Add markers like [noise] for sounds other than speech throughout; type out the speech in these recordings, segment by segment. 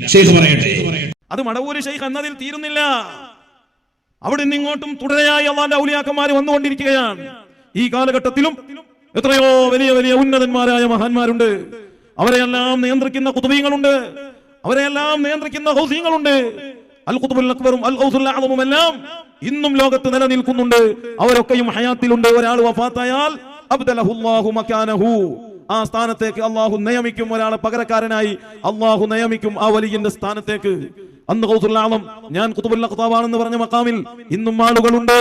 പറയട്ടെ. അത് മടവൂര് ഷെയ്ഖ് എന്നതിൽ തീരുന്നില്ല. അവിടെ നിന്ന് ഇങ്ങോട്ടും തുടരെയായി അള്ളാന്റെ ഔലിയാക്കന്മാർ വന്നുകൊണ്ടിരിക്കുകയാണ്. ഈ കാലഘട്ടത്തിലും എത്രയോ വലിയ വലിയ ഉന്നതന്മാരായ മഹാന്മാരുണ്ട്. അവരെയെല്ലാം നിയന്ത്രിക്കുന്ന കുതുബീങ്ങളുണ്ട് അവരെയെല്ലാം നിയന്ത്രിക്കുന്ന ഹൗസീങ്ങളുണ്ട് അൽ കുതുബുൽ അക്ബറും അൽ ഹൗസുൽ അഅ്ലമും എല്ലാം ഇന്നും ലോകത്ത് നിലനിൽക്കുന്നുണ്ട്. അവരൊക്കെയും ഹയാത്തിലുണ്ട്. ഒരാൾ വഫാത്തായാൽ അബ്ദലഹുല്ലാഹു മക്കാനഹു ആ സ്ഥാനത്തേക്ക് അള്ളാഹു നിയമിക്കും. ഒരാളെ പകരക്കാരനായി അള്ളാഹു നിയമിക്കും ആ വലിയന്റെ സ്ഥാനത്തേക്ക്. അന്ന് കൗസുല്ലാളം ഞാൻ കുത്തുബുൽ അഖ്താബാണെന്ന് പറഞ്ഞ മക്കാമിൽ ഇന്നും ആളുകളുണ്ട്.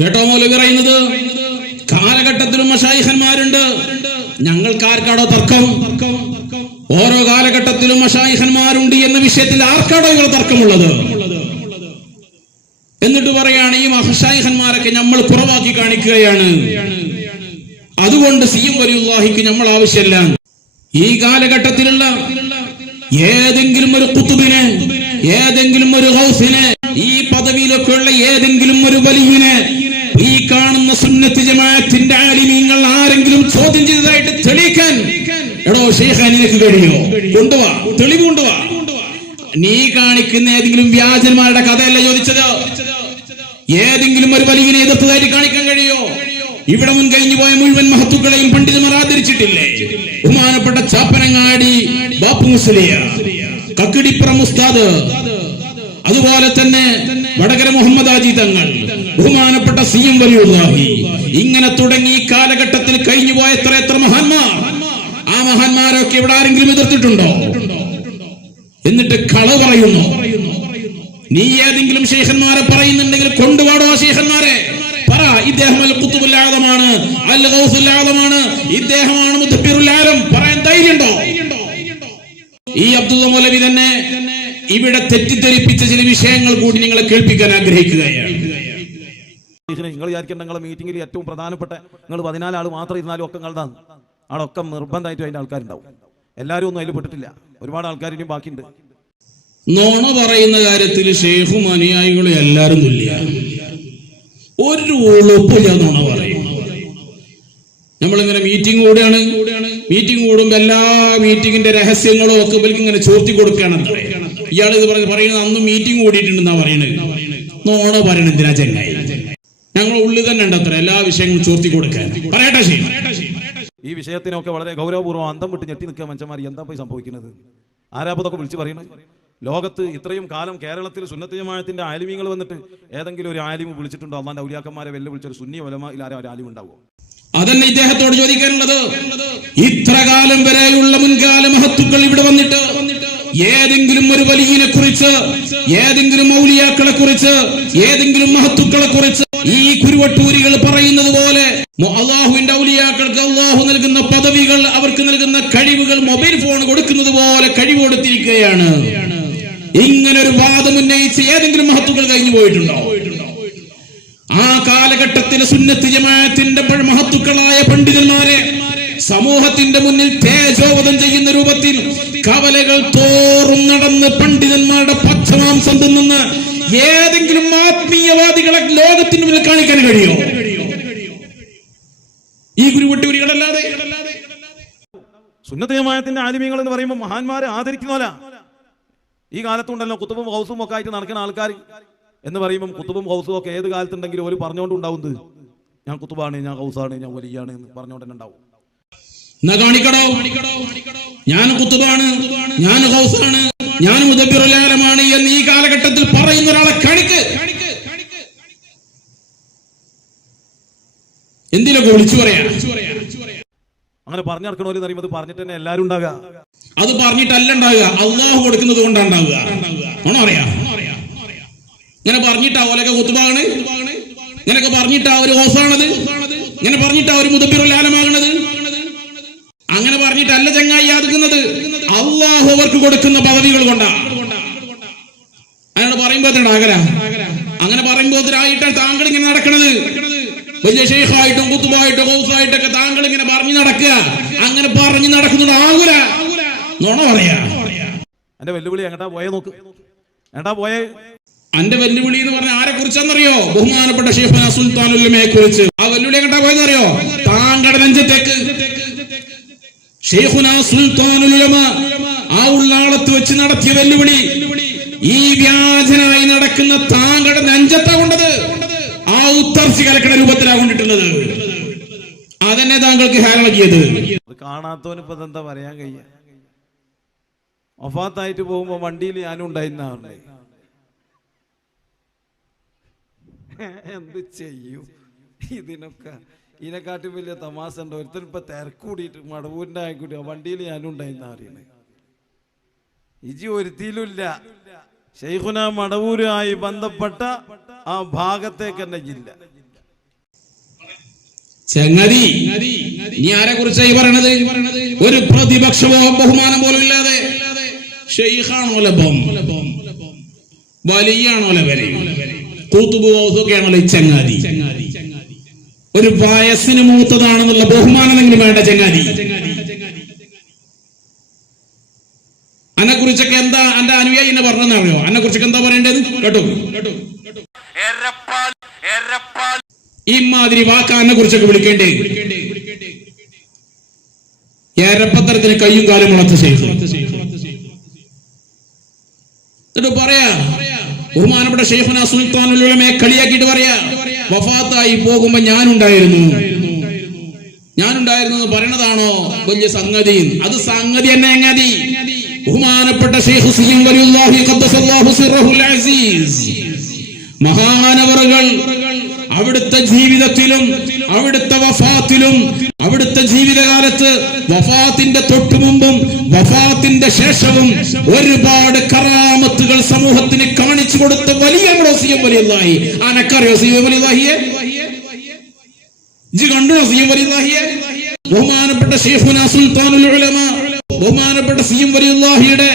കേട്ടോ മൗലവി പറയുന്നത്? കാലഘട്ടത്തിലും മഷായിഹന്മാരുണ്ട് ഞങ്ങൾക്ക് ആർക്കാടോ തർക്കം? ഓരോ കാലഘട്ടത്തിലും മഷായിഹന്മാരുണ്ട് എന്ന വിഷയത്തിൽ ആർക്കാടോ ഇവിടെ തർക്കമുള്ളത്? എന്നിട്ട് പറയാണ് ഈ മഹഷായിഹന്മാരൊക്കെ നമ്മൾ കുറവാക്കി കാണിക്കുകയാണ്. അതുകൊണ്ട് സി എം വലിയുള്ളാഹിക്ക് നമ്മൾ ആവശ്യമില്ല ഈ കാലഘട്ടത്തിലുള്ള ഏതെങ്കിലും ഒരു കുത്തുബിന് ഏതെങ്കിലും ഒരു ഹൗസിന് ഈ പദവിയിലൊക്കെയുള്ള ഏതെങ്കിലും ഒരു വലിയനെ ഈ കാണുന്ന സുന്നത്തി ജമാഅത്തിന്റെ ആലിമീങ്ങൾ ആരെങ്കിലും ചോദ്യം ചെയ്തതായിട്ട് തെളിയിക്കാൻ എടോ ഷെയ്ഖാൻ കഴിയോ? കൊണ്ടുവാ തെളിവ് കൊണ്ടുവാ. നീ കാണിക്കുന്ന ഏതെങ്കിലും വ്യാജന്മാരുടെ കഥയല്ല ചോദിച്ചത്? ഏതെങ്കിലും ഒരു വലിയനെ എതിർത്തതായിട്ട് കാണിക്കാൻ കഴിയോ? ഇവിടെ മുൻ കഴിഞ്ഞു പോയ മുഴുവൻ മഹത്തുക്കളെയും പണ്ഡിതന്മാർ ആദരിച്ചിട്ടില്ലേ? ബഹുമാനപ്പെട്ട ചാപ്പനങ്ങാടി ബാപ്പു മുസ്ലിയ കക്കിടിപ്പുറം ഉസ്താദ് അതുപോലെ തന്നെ വടകര മുഹമ്മദ് ആജി തങ്ങൾ ബഹുമാനപ്പെട്ട സി എം വലിയുള്ളാഹി. ഇങ്ങനെ തുടങ്ങി ഈ കാലഘട്ടത്തിൽ കഴിഞ്ഞു പോയ എത്ര എത്ര മഹാന്മാർ? ആ മഹാന്മാരൊക്കെ ഇവിടെ ആരെങ്കിലും എതിർത്തിട്ടുണ്ടോ? എന്നിട്ട് കള പറയുന്നു. നീ ഏതെങ്കിലും ശേഷന്മാരെ പറയുന്നുണ്ടെങ്കിൽ കൊണ്ടുപാടോ ആ ശേഷന്മാരെ പറ ഇദ്ദേഹം അൽ കുത്തുബുല്ലാദമാണ് അൽ ഇദ്ദേഹമാണ് ആലം പറയാൻ ധൈര്യമുണ്ടോ? ഈ അബ്ദുള്ള മൗലവി തന്നെ ഇവിടെ തെറ്റിദ്ധരിപ്പിച്ച ചില വിഷയങ്ങൾ കൂടി നിങ്ങളെ കേൾപ്പിക്കാൻ ആഗ്രഹിക്കുകയാണ്. നിങ്ങൾ വിചാരിക്കേണ്ട നിങ്ങളെ മീറ്റിംഗിൽ ഏറ്റവും പ്രധാനപ്പെട്ട നിങ്ങൾ പതിനാല് ആൾ മാത്രം ഇരുന്നാലും ഒക്കെ നിങ്ങളതാണ് ആളൊക്കെ നിർബന്ധമായിട്ടും അതിന്റെ ആൾക്കാരുണ്ടാവും. എല്ലാവരും ഒന്നും അതിൽ പെട്ടിട്ടില്ല. ഒരുപാട് ആൾക്കാർ ഇനിയും ബാക്കിയുണ്ട്. നോണ പറയുന്ന കാര്യത്തിൽ ഷേഫും അനുയായികളും എല്ലാവരും തുല്യ ഒരു ഉളുപ്പില്ല നോണ പറയും നമ്മളിങ്ങനെ മീറ്റിംഗ് കൂടെയാണ്. മീറ്റിംഗ് കൂടുമ്പോ എല്ലാ മീറ്റിംഗിന്റെ രഹസ്യങ്ങളും ഒക്കെ ഇങ്ങനെ ചോർത്തി കൊടുക്കുകയാണ് ഇയാൾ ഇത് പറഞ്ഞ് പറയുന്നത് അന്ന് മീറ്റിംഗ് കൂടിയിട്ടുണ്ടെന്നാ പറയുന്നത് നോണ പറയണ എന്തിനാ ചെങ്ങായി. ഞങ്ങൾ ഉള്ളിൽ തന്നെ ഉണ്ട് അത്ര എല്ലാ വിഷയങ്ങളും ചോർത്തി കൊടുക്കാൻ. പറയട്ടെ ഈ വിഷയത്തിനൊക്കെ വളരെ ഗൗരവപൂർവം അന്തം വിട്ട് ഞെട്ടി നിൽക്കുക മനുഷ്യന്മാർ എന്താ പോയി സംഭവിക്കുന്നത്? ആരാപ്പതൊക്കെ വിളിച്ചു പറയുന്നത് ലോകത്ത് ഇത്രയും കാലം കേരളത്തിൽ സുന്നത്ത് ജമാഅത്തിന്റെ വന്നിട്ട് ഏതെങ്കിലും ഒരു ആലിമ് വിളിച്ചിട്ടുണ്ടോ? അള്ളാന്റെ ഔലിയാക്കന്മാരെ വെല്ലുവിളിച്ച ഒരു സുന്നി ഒലമയിൽ ആരും ഒരു ആലിം അതന്നെ ഇദ്ദേഹത്തോട് ചോദിക്കാനുള്ളത്. ഇത്ര കാലം വരെയുള്ള മുൻകാല മഹത്തുക്കൾ ഇവിടെ വന്നിട്ട് ഏതെങ്കിലും ഒരു വലിയനെ കുറിച്ച് ഏതെങ്കിലും മൗലിയാക്കളെ കുറിച്ച് ഏതെങ്കിലും മഹത്തുക്കളെ കുറിച്ച് ഈ കുരുവട്ടൂരികൾ പറയുന്നത് പോലെ അള്ളാഹുവിന്റെ ഔലിയാക്കൾക്ക് അള്ളാഹു നൽകുന്ന പദവികൾ അവർക്ക് നൽകുന്ന കഴിവുകൾ മൊബൈൽ ഫോൺ കൊടുക്കുന്നത് പോലെ കഴിവ് കൊടുത്തിരിക്കുകയാണ് ഇങ്ങനെ ഒരു വാദം ഉന്നയിച്ച് ഏതെങ്കിലും മഹത്തുക്കൾ കഴിഞ്ഞു പോയിട്ടുണ്ടോ? ആ കാലഘട്ടത്തിലെ സുന്നത്ത് ജമാഅത്തിന്റെ മഹത്തുക്കളായ പണ്ഡിതന്മാരെ സമൂഹത്തിന്റെ മുന്നിൽ തേജോവധം ചെയ്യുന്ന രൂപത്തിൽ കവലകൾ തോറും നടന്ന് പണ്ഡിതന്മാരുടെ പച്ചമാംസം തിന്നുന്ന ഏതെങ്കിലും ആത്മീയവാദികളെ ലോകത്തിന് മുന്നിൽ കാണിക്കാൻ കഴിയോ? ഈ ഗുരുവട്ടിയൂരികളല്ലാതെ സുന്നത്ത് ജമാഅത്തിന്റെ ആലിമ്യങ്ങൾ എന്ന് പറയുമ്പോൾ മഹാന്മാരെ ആദരിക്കുന്നവരാ. ഈ കാലത്തുണ്ടല്ലോ കുത്തുമ്പും ഹൗസും ഒക്കെ ആയിട്ട് നടക്കുന്ന ആൾക്കാർ എന്ന് പറയുമ്പോൾ കുത്തുബും ഹൗസും ഒക്കെ ഏത് കാലത്തുണ്ടെങ്കിലും ഒരു പറഞ്ഞുകൊണ്ടുണ്ടാവുന്നത് ഞാൻ കുത്തുബാണ് ഞാൻ ഹൗസാണ് ഞാൻ വലിയാണ് എന്ന് പറഞ്ഞുകൊണ്ട് തന്നെ ഉണ്ടാവും എന്നാ കാണിക്കടോ ഞാൻ കുത്തുബാണ് ഞാൻ ഹൗസാണ് ഞാൻ മുദബിറുലാലമാണ് എന്ന് ഈ കാലഘട്ടത്തിൽ പറയുന്ന ഒരാളെ കാണിക്ക്. എന്തിനൊക്കെ വിളിച്ചു പറയാ? അങ്ങനെ പറഞ്ഞു എന്ന് അറിയുമ്പോൾ പറഞ്ഞിട്ട് തന്നെ എല്ലാവരും ഉണ്ടാകുക അത് പറഞ്ഞിട്ടല്ല ഉണ്ടാകുക അള്ളാഹു കൊടുക്കുന്നത് കൊണ്ടാണ് ഉണ്ടാവുക. ആണോ അറിയാ? ഇങ്ങനെ പറഞ്ഞിട്ടാ ഓലൊക്കെ കുത്തുബാണ് ഇങ്ങനൊക്കെ പറഞ്ഞിട്ടാ ഒരു ഹോസാണത് ഇങ്ങനെ പറഞ്ഞിട്ടാ ഒരു മുദബിറുലാലമാകണത് അങ്ങനെ പറഞ്ഞിട്ടല്ല ചങ്ങായി യാതിക്കുന്നത് അള്ളാഹു അവർക്ക് കൊടുക്കുന്ന പദവികൾ കൊണ്ടാ. അയാൾ പറയുമ്പോ ആകര അങ്ങനെ പറയുമ്പോ ആയിട്ടാണ് താങ്കൾ ഇങ്ങനെ നടക്കണത്? വലിയ ഷെയ്ഖായിട്ടും കുത്തുബായിട്ടും ഹൗസായിട്ടൊക്കെ താങ്കൾ ഇങ്ങനെ പറഞ്ഞു നടക്കുക. അങ്ങനെ പറഞ്ഞു നടക്കുന്നത് ആകുല. നോണ പറയാ. എന്റെ വെല്ലുവിളി എങ്ങട്ടാ പോയേ നോക്ക്. എങ്ങട്ടാ പോയേ? അന്റെ വെല്ലുവിളി എന്ന് പറഞ്ഞ ആരെ കുറിച്ചാണെന്നറിയോ? ബഹുമാനപ്പെട്ട ഷെയ്ഖ് സുൽത്താനുല്ലമയെ കുറിച്ച്. ആ വെല്ലുവിളി എങ്ങട്ടാ പോയെന്നറിയോ താങ്കളുടെ നെഞ്ചത്തേക്ക് ഷെയ്ഖുന സുൽത്താനുല്ലമ ആ ഉള്ളാളത്ത് വെച്ച് നടത്തിയ വെല്ലുവിളി. ഈ വ്യാജനായി നടക്കുന്ന താങ്കളുടെ നെഞ്ചത്താ കൊണ്ടത്. ആ ഉത്തർച്ചി കലക്കണ രൂപത്തിലാ കൊണ്ടിട്ടുള്ളത്. അതന്നെ താങ്കൾക്ക് ഹാരണക്കിയത് കാണാത്തവന് ഇപ്പൊ എന്താ പറയാൻ കഴിയ? ഒഫാത്തായിട്ട് പോകുമ്പോ വണ്ടിയിൽ ഞാനും ഉണ്ടായിരുന്നേ [laughs] എന്ത് ചെയ്യും? ഇതിനൊക്കെ ഇതിനെക്കാട്ടും വലിയ തമാശ ഉണ്ട് ഒരുത്തൻ ഇപ്പൊ തിരക്കൂടിയിട്ട് മടവൂരിന്റെ ആയിക്കൂടി വണ്ടിയിൽ ഞാനും ഉണ്ടായിരുന്ന അറിയണേ ഇജി ഒരുത്തിയിലുമില്ല ഷെയ്ഖുന മടവൂരുമായി ബന്ധപ്പെട്ട ആ ഭാഗത്തേക്ക് തന്നെ ജില്ല ചങ്ങതി നീ ആരെ കുറിച്ചായി പറയണത്? ഒരു പ്രതിപക്ഷമോ ബഹുമാനം പോലും ഇല്ലാതെ. ഷെയ്ഖാണോ ലഭം? വലിയാണോ ലവരെ തൂത്തുപോക്കെയാണല്ലോ ഈ ചങ്ങാതി. ഒരു വയസ്സിന് മൂത്തതാണെന്നുള്ള ബഹുമാനമെങ്കിലും വേണ്ട ചങ്ങാതി. അന്നെ കുറിച്ചൊക്കെ എന്താ എന്റെ അനുയായി എന്നെ പറഞ്ഞോ അന്നെ കുറിച്ചൊക്കെ എന്താ പറയേണ്ടത്? കേട്ടോ. കേട്ടോ ഇമാതിരി വാക്കാനെ കുറിച്ചൊക്കെ വിളിക്കേണ്ടേ? ഏരപ്പത്തരത്തിന് കയ്യും കാലും ശേഷം എന്നിട്ട് പറയാ ബഹുമാനപ്പെട്ട ഷെയ്ഖുന സുൽത്താനുലമയെ കളിയാക്കിയിട്ട് പറയാ വഫാത്തായി പോകുമ്പോ ഞാനുണ്ടായിരുന്നു. ഞാനുണ്ടായിരുന്നു എന്ന് പറയണതാണോ വലിയ സംഗതി? അത് സംഗതി തന്നെ എങ്ങാതി ബഹുമാനപ്പെട്ട ഖദ്ദസല്ലാഹു അസീസ്. മഹാനവറുകൾ അവിടുത്തെ ജീവിതത്തിലും അവിടുത്തെ വഫാത്തിലും അവിടുത്തെ ജീവിതകാലത്ത് വഫാത്തിന്റെ തൊട്ടുമുമ്പും വഫാത്തിന്റെ ശേഷവും ഒരുപാട് കറാമത്തുകൾ സമൂഹത്തിന് കൊടുത്ത വലിയ സിയം വലിയതായി ആനക്കറിയോ സിയം വലിയല്ലാഹിയെ ഇജ് കണ്ടു സിയം വലിയല്ലാഹിയെ ബഹുമാനപ്പെട്ട ഷെയ്ഖുന സുൽത്താനുൽ ഉലമ ബഹുമാനപ്പെട്ട സിയം വലിയുല്ലാഹിയുടെ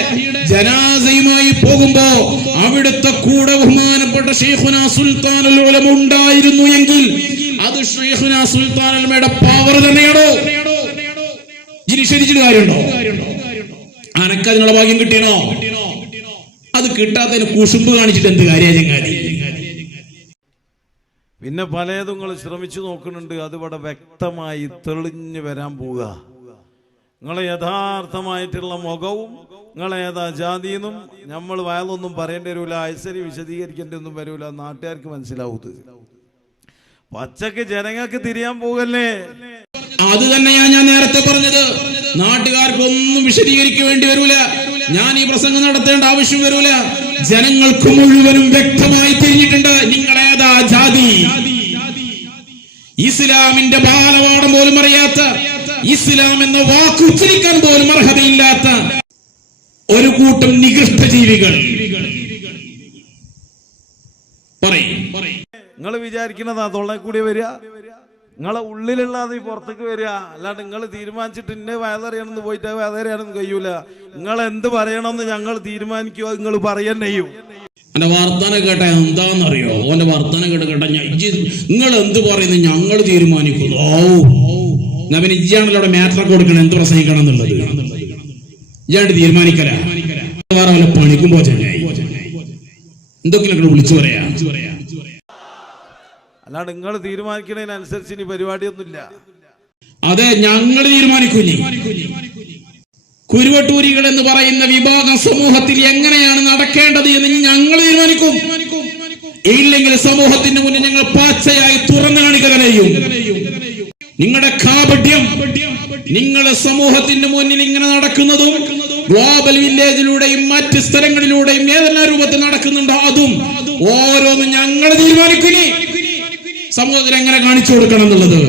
ജനാസയുമായി പോകുമ്പോ അവിടുത്തെ കൂടെ ബഹുമാനപ്പെട്ട ഷെയ്ഖുന സുൽത്താനുൽ ഉലമ ഉണ്ടായിരുന്നു എങ്കിൽ അത് ഷെയ്ഖുന സുൽത്താനുലമയുടെ പവർ തന്നെയാണോ? ഇനി ശരിച്ചിട്ട് കാര്യമുണ്ടോ? അനക്ക് അതിനുള്ള ഭാഗ്യം കിട്ടിയണോ? അത് കിട്ടാത്തതിന് കുശുമ്പ് കാണിച്ചിട്ട് എന്ത് കാര്യ ചങ്ങാതി? പിന്നെ പലതും നിങ്ങൾ ശ്രമിച്ചു നോക്കുന്നുണ്ട്. അതിവിടെ വ്യക്തമായി തെളിഞ്ഞു വരാൻ പോവുക. നിങ്ങളെ യഥാർത്ഥമായിട്ടുള്ള മുഖവും നിങ്ങളെ ഏതാ ജാതിയെന്നും നമ്മൾ വയലൊന്നും പറയേണ്ടി വരില്ല ഐശ്വര്യ വിശദീകരിക്കേണ്ടി ഒന്നും വരില്ല നാട്ടുകാർക്ക് മനസ്സിലാവൂത്. പച്ചക്ക് ജനങ്ങൾക്ക് തിരിയാൻ പോകല്ലേ? അത് തന്നെയാ ഞാൻ നേരത്തെ പറഞ്ഞത്. നാട്ടുകാർക്കൊന്നും വിശദീകരിക്കേണ്ടി വരൂല. ഞാൻ ഈ പ്രസംഗം നടത്തേണ്ട ആവശ്യം വരൂല. ജനങ്ങൾക്ക് മുഴുവനും വ്യക്തമായി തിരിഞ്ഞിട്ടുണ്ട് ഏതാ ജാതി? ഇസ്ലാമിന്റെ ബാലപാഠം പോലും അറിയാത്ത ഇസ്ലാം എന്ന വാക്ക് ഉച്ചരിക്കാൻ പോലും അർഹതയില്ലാത്ത ഒരു കൂട്ടം നികൃഷ്ട ജീവികൾ. പറയും. നിങ്ങൾ വിചാരിക്കുന്നതാ തൊള്ളേ കൂടി വരിക? നിങ്ങളെ ഉള്ളിലുള്ളത് പുറത്തേക്ക് വരിക. അല്ലാണ്ട് നിങ്ങൾ തീരുമാനിച്ചിട്ട് ഇന്നെ വേദറിയണമെന്ന് പോയിട്ട് വേദറിയാണെന്ന് കഴിയൂല. നിങ്ങൾ എന്ത് പറയണമെന്ന് ഞങ്ങൾ തീരുമാനിക്കുക നിങ്ങൾ പറയന്നെയും എന്റെ വർത്തമാനം കേട്ട എന്താണെന്നറിയോ ഓന്റെ വർത്തന കേട്ട് കേട്ട നിങ്ങൾ എന്ത് പറയുന്നു ഞങ്ങൾ തീരുമാനിക്കുന്നു. ഓ എന്നാ പിന്നെ ഇജ്ജാണല്ലോ അവിടെ മാറ്റർ കൊടുക്കണം എന്ത് പ്രസംഗിക്കണം എന്നുള്ളത്? ഇജ്ജാണ്ട് തീരുമാനിക്കല. പണിക്കുമ്പോ ചെന്നായി എന്തൊക്കെ വിളിച്ചു പറയാ? അല്ലാണ്ട് നിങ്ങൾ തീരുമാനിക്കുന്നതിനനുസരിച്ച് ഇനി പരിപാടിയൊന്നുമില്ല. അതെ ഞങ്ങൾ തീരുമാനിക്കൂലി കുരുവട്ടൂരികൾ എന്ന് പറയുന്ന വിഭാഗം സമൂഹത്തിൽ എങ്ങനെയാണ് നടക്കേണ്ടത് എന്ന് ഞങ്ങൾ തീരുമാനിക്കും. ഇല്ലെങ്കിൽ സമൂഹത്തിന് മുന്നിൽ ഞങ്ങൾ പാച്ചയായി തുറന്നു കാണിക്കുക ചെയ്യും. നിങ്ങളുടെ കാപട്യം നിങ്ങളെ സമൂഹത്തിന്റെ മുന്നിൽ ഇങ്ങനെ നടക്കുന്നതും ഗ്ലോബൽ വില്ലേജിലൂടെയും മറ്റ് സ്ഥലങ്ങളിലൂടെയും ഏതെല്ലാം രൂപത്തിൽ നടക്കുന്നുണ്ടോ അതും ഓരോന്നും ഞങ്ങൾ തീരുമാനിക്കില്ലേ സമൂഹത്തിൽ എങ്ങനെ കാണിച്ചു കൊടുക്കണം എന്നുള്ളത്?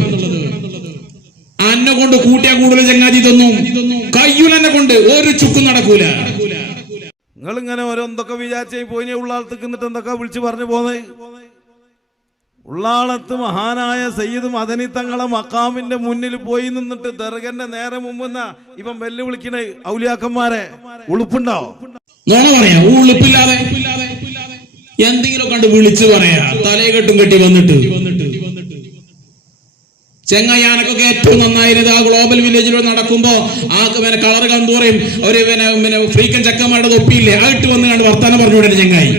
അന്നെ കൊണ്ട് കൂട്ടിയാ കൂടുതൽ ചങ്ങാതി ഇതൊന്നും കയ്യൂലെന്നെ കൊണ്ട് ഒരു ചുക്കും നടക്കൂല. നിങ്ങൾ ഇങ്ങനെ ഓരോ എന്തൊക്കെ വിചാരിച്ചു പോയി ഉള്ളാളത്തേക്ക് എന്നിട്ട് എന്തൊക്കെ വിളിച്ചു പറഞ്ഞു പോന്നേ? ഉള്ളാളത്ത് മഹാനായ സയ്യിദ് മദനി തങ്ങളെ മക്കാമിന്റെ മുന്നിൽ പോയി നിന്നിട്ട് ദർഗന്റെ നേരെ മുമ്പെന്ന ഇവൻ വെല്ലുവിളിക്കണ ഔലിയാക്കന്മാരെ. ഉളുപ്പുണ്ടോ? ഉളുപ്പില്ലാതെ എന്തെങ്കിലും കണ്ട് വിളിച്ചു പറയാ. തലയെ കെട്ടും കെട്ടി വന്നിട്ട്. ചെങ്ങയ്യാനക്കൊക്കെ ഏറ്റവും നന്നായിരുന്നത് ആ ഗ്ലോബൽ വില്ലേജിലൂടെ നടക്കുമ്പോ ആ പിന്നെ കളർ കന്തൂറയും ഒരു പിന്നെ പിന്നെ ഫ്രീക്കൻ ചക്കന്മാരുടെ തൊപ്പിയില്ലേ? ആ ഇട്ട് വന്ന് കണ്ട് വർത്താനം പറഞ്ഞുവിടെ ചെങ്ങായി.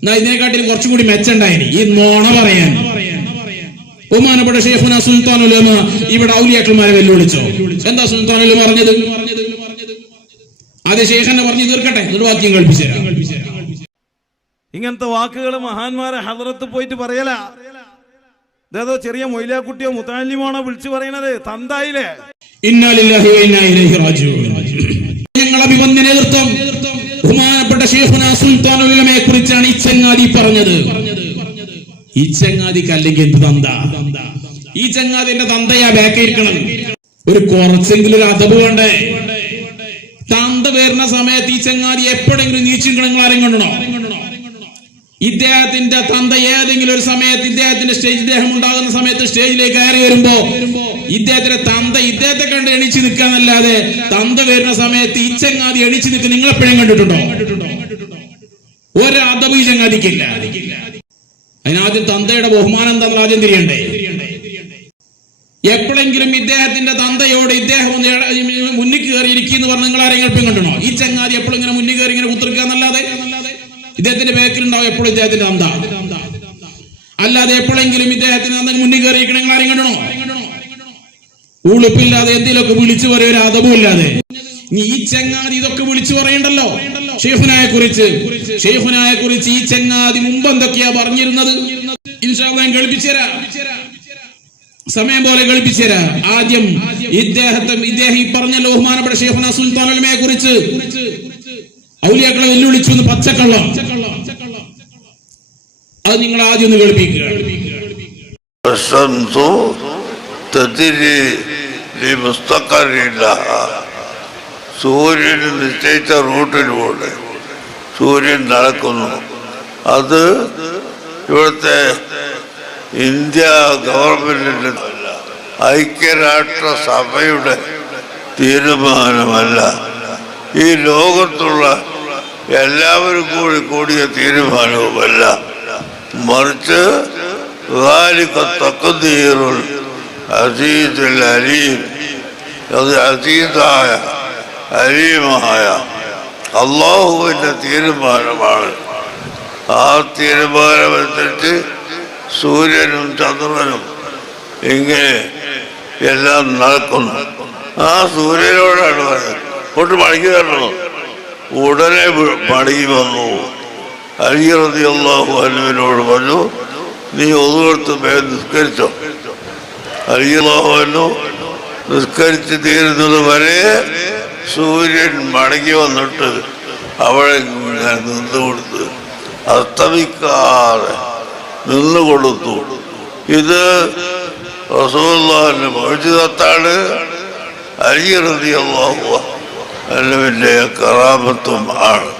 എന്നാ ഇതിനെക്കാട്ടിലും കുറച്ചും കൂടി മെച്ചണ്ടായിന് ഈ നോണ പറയാൻ. ബഹുമാനപ്പെട്ട സുൽത്താൻ ഉലമ ഇവിടെ ഔലിയാക്കന്മാരെ വെല്ലുവിളിച്ചോ? എന്താ സുൽത്താൻ ഉലമ പറഞ്ഞത്? അത് ശേഷന്റെ പറഞ്ഞു തീർക്കട്ടെ എന്നിട്ട് വാക്യം കേൾപ്പിച്ചു ഇങ്ങനത്തെ വാക്കുകൾ മഹാന്മാരെ ഹദറത്ത് പോയിട്ട് പറയല. ഇതേതോ ചെറിയ മൊയിലാക്കുട്ടിയോ മുത്താലിമാണോ വിളിച്ചു പറയണത് തന്തായില്ലേ അഭിമന്യ നേതൃത്വം ബഹുമാനപ്പെട്ട ഷേഖുന സുൽത്താൻ ഉലമയെ കുറിച്ചാണ് ഈ ചങ്ങാതി പറഞ്ഞത്. ഈ ചങ്ങാതിക്ക് അല്ലെങ്കിൽ എന്ത് തന്ത? ഈ ചങ്ങാതിന്റെ തന്തയാ ബാക്കിയിരിക്കണം ഒരു കുറച്ചെങ്കിലും ഒരു അതവ് വേണ്ടേ? തന്ത വരുന്ന സമയത്ത് ഈ ചങ്ങാതി എപ്പോഴെങ്കിലും നീച്ചിക്കണം നിങ്ങൾ ആരെയും കണ്ടണോ ഇദ്ദേഹത്തിന്റെ തന്ത ഏതെങ്കിലും ഒരു സമയത്ത് ഇദ്ദേഹത്തിന്റെ സ്റ്റേജ് ഇദ്ദേഹം ഉണ്ടാകുന്ന സമയത്ത് സ്റ്റേജിലേക്ക് കയറി വരുമ്പോ ഇദ്ദേഹത്തിന്റെ തന്ത ഇദ്ദേഹത്തെ കണ്ട് എണിച്ചു നിൽക്കാന്നല്ലാതെ തന്ത വരുന്ന സമയത്ത് ഈ ചങ്ങാതി എണിച്ചു നിൽക്കുന്ന നിങ്ങൾ എപ്പോഴും കണ്ടിട്ടുണ്ടോ? ഒരു ഈ അതിനാദ്യം തന്തയുടെ ബഹുമാനം എന്താണെന്ന് ആദ്യം തിരിയണ്ടേ? എപ്പോഴെങ്കിലും ഇദ്ദേഹത്തിന്റെ തന്തയോട് ഇദ്ദേഹം മുന്നിൽ കയറി ഇരിക്കുന്നു പറഞ്ഞ് നിങ്ങൾ ആരെങ്കിലും എപ്പോഴും കണ്ടണോ ഈ ചങ്ങാതി എപ്പോഴും ഇങ്ങനെ മുന്നിൽ കയറി ഇങ്ങനെ കുത്തിരിക്കുക ഇദ്ദേഹത്തിന്റെ ബാക്കിലുണ്ടാവും എപ്പോഴും ഇദ്ദേഹത്തിന്റെ അന്ത അല്ലാതെ എപ്പോഴെങ്കിലും ഇദ്ദേഹത്തിന് തന്ത മുന്നിൽ കയറി ഇരിക്കണം നിങ്ങൾ കണ്ടണോ ഉളുപ്പില്ലാതെ എന്തെങ്കിലുമൊക്കെ വിളിച്ചു പറയും ഒരു അതവും ഇല്ലാതെ. ഈ ചെങ്ങാതി ഇതൊക്കെ വിളിച്ചു പറയണ്ടല്ലോ. ഷെയ്ഖുനായെ കുറിച്ച്. ഷെയ്ഖുനായെ കുറിച്ച് ഈ ചെങ്ങാതി മുമ്പ് എന്തൊക്കെയാ പറഞ്ഞിരുന്നത്? ഇൻഷാ അല്ലാഹ് ഞാൻ കേൾപ്പിച്ചു സമയം പോലെ കളിപ്പിച്ചു ആദ്യം ഇദ്ദേഹത്തെ ഇദ്ദേഹം ഈ പറഞ്ഞ ബഹുമാനപ്പെട്ട ഷെയ്ഖുന സുൽത്താൻ അൽമയെ കുറിച്ച് ഔലിയാക്കളെ വെല്ലുവിളിച്ചു പച്ചക്കള്ളം. അത് നിങ്ങൾ ആദ്യം ഒന്ന് കേൾപ്പിക്കുക الشمس تدري لمستقر لها സൂര്യന് നിശ്ചയിച്ച റൂട്ടിലൂടെ സൂര്യൻ നടക്കുന്നു അത് ഇവിടുത്തെ ഇന്ത്യ ഗവൺമെന്റിന്റെ ഐക്യരാഷ്ട്ര സഭയുടെ തീരുമാനമല്ല ഈ ലോകത്തുള്ള എല്ലാവരും കൂടി കൂടിയ തീരുമാനവുമല്ല മറിച്ച് അസീദുൽ അലീമായ അള്ളാഹുവിന്റെ തീരുമാനമാണ്. ആ തീരുമാനമനുസരിച്ച് സൂര്യനും ചന്ദ്രനും ഇങ്ങനെ എല്ലാം നടക്കുന്നു. ആ സൂര്യനോടാണ് പറഞ്ഞത്. കൊണ്ട് മടങ്ങി വരണോ. ഉടനെ മടങ്ങി വന്നു. അള്ളാഹു അനുവിനോട് പറഞ്ഞു നീ ഒതുകൊടുത്ത് മേൽ നിസ്കരിച്ചോ. അലിയല്ലാഹു നിസ്കരിച്ച് തീരുന്നത് വരെ സൂര്യൻ മടങ്ങി വന്നിട്ട് അവളെ ഞാൻ നിന്ന് കൊടുത്ത് അസ്തമിക്കാതെ നിന്ന് കൊടുത്തു. ഇത് റസൂല്ലാന്റെ മോചിതത്താണ്. അലിയറതി അള്ളാഹു അനുവിന്റെ കറാമത്വം ആണ്.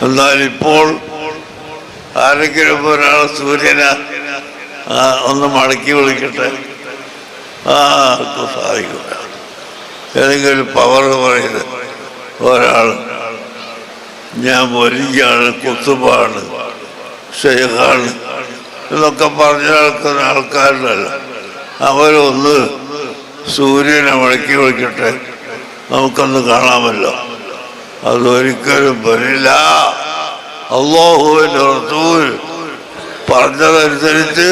എന്നാൽ ഇപ്പോൾ ആരെങ്കിലും ഒരാൾ സൂര്യന ഒന്ന് മടക്കി വിളിക്കട്ടെ. ആ ആർക്കും സാധിക്കില്ല. ഏതെങ്കിലും പവർ പറയുന്നത് ഒരാൾ ഞാൻ വലിയാണ് കുത്തുപാണ് ഷെയ്ഖാണ് എന്നൊക്കെ പറഞ്ഞ നടക്കുന്ന ആൾക്കാരിലല്ല. അവരൊന്ന് സൂര്യനെ മടക്കി വിളിക്കട്ടെ. നമുക്കൊന്ന് കാണാമല്ലോ. അതൊരിക്കലും വരില്ല. അള്ളാഹുവിന്റെ റസൂൽ പറഞ്ഞതനുസരിച്ച്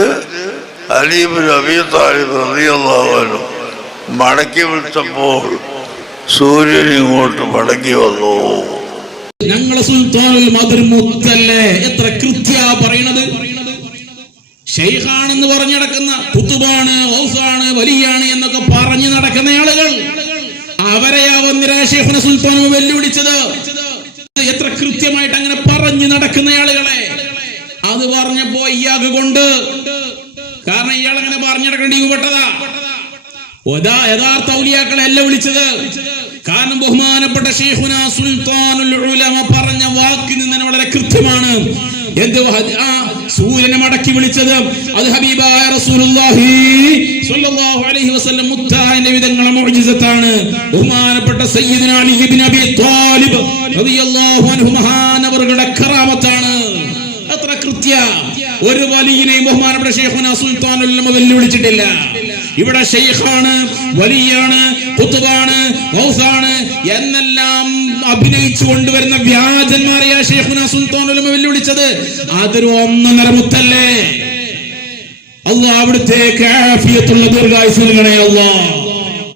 അലീബ് നബി താലിബ് റളിയല്ലാഹു മടക്കി വിളിച്ചപ്പോൾ സൂര്യൻ ഇങ്ങോട്ട് മടങ്ങി വന്നു. ഞങ്ങളെ സുൽത്താനിൽ മാത്രം മുത്തല്ലേ? എത്ര കൃത്യ പറയണത്? ഷെയ്ഖാണെന്ന് പറഞ്ഞു നടക്കുന്ന പുത്തുബാണ് ഔസാണ് വലിയാണ് എന്നൊക്കെ പറഞ്ഞു നടക്കുന്ന ആളുകൾ. അവരെയാവും നിരാശേഖന സുൽത്താനോ വെല്ലുവിളിച്ചത്. എത്ര കൃത്യമായിട്ട് അങ്ങനെ പറഞ്ഞു നടക്കുന്ന ആളുകളെ. അത് പറഞ്ഞപ്പോ ഇയാൾക്ക് കൊണ്ട്. കാരണം ഇയാൾ അങ്ങനെ പറഞ്ഞു നടക്കേണ്ടി പെട്ടതാ ഒതാ യഥാർത്ഥ ഔലിയാക്കളെ അല്ല വിളിച്ചത്. കാരണം ബഹുമാനപ്പെട്ട ഷെയ്ഖുന സുൽത്താനുൽ ഉലമ പറഞ്ഞ വാക്കിൽ നിന്ന് തന്നെ വളരെ കൃത്യമാണ്. എന്ത് സൂര്യനെ മടക്കി വിളിച്ചത്. അത് ഹബീബായ റസൂലുള്ളാഹി ബഹുമാനപ്പെട്ട സയ്യിദുന അലി ഇബ്നു അൻഹു കറാമത്താണ്. അത്ര കൃത്യ. ഒരു വലിയനെയും ബഹുമാനപ്പെട്ട ഷെയ്ഖുന സുൽത്താനുൽ വെല്ലുവിളിച്ചിട്ടില്ല ഇവിടെ ഷെയ്ഖാണ് വലിയാണ് കുത്തുബാണ് മൗസാണ് എന്നെല്ലാം അഭിനയിച്ചു കൊണ്ടുവരുന്ന വ്യാജന്മാരെയാ ഷെയ്ഖുന ഉല്ലമ വെല്ലുവിളിച്ചത് അതൊരു ഒന്നര മുത്തല്ലേ? അള്ളാഹ് അവിടുത്തെ ദീർഘായുസ് നൽകണേ അള്ളാഹ്